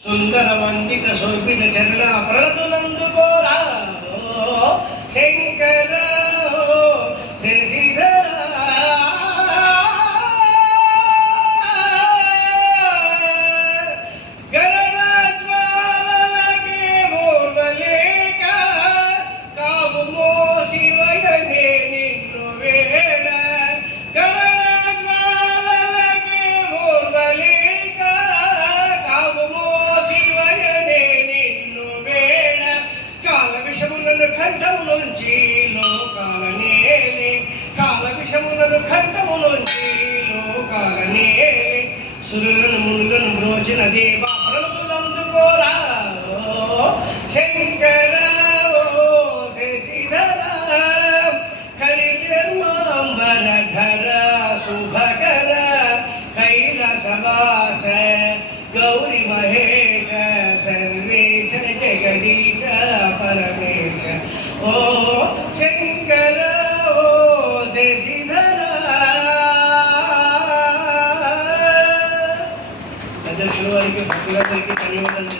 సుందర వందిత శోభిత చరణ ప్రణతులందుకోరా శంకర శశిధర గరణజ్వాలలకే మూర్వలేక కావుమో శివయనే నిన్ను వేడ గరణజ్వాలలకే మూర్వలేక కావుమో శివయనే నిన్ను వేడ కాల విషములను కంఠములోంచి లోకాల నేలి కాల విషములను కంఠములోంచి లోకాల నేలి సురులను మునులను బ్రోచిన దేవా ప్రణతులందుకోరా శంకర శశిధర కరిచర్మాంబరధర శుభకర కైలాసవాస గౌరి మహేశ సర్వేశ జగదీశ పరమేశ ఓ శంకర ఓ శశిధర. అధ్యక్షుల వారికి భక్తులందరికీ ధన్యవాదాలు.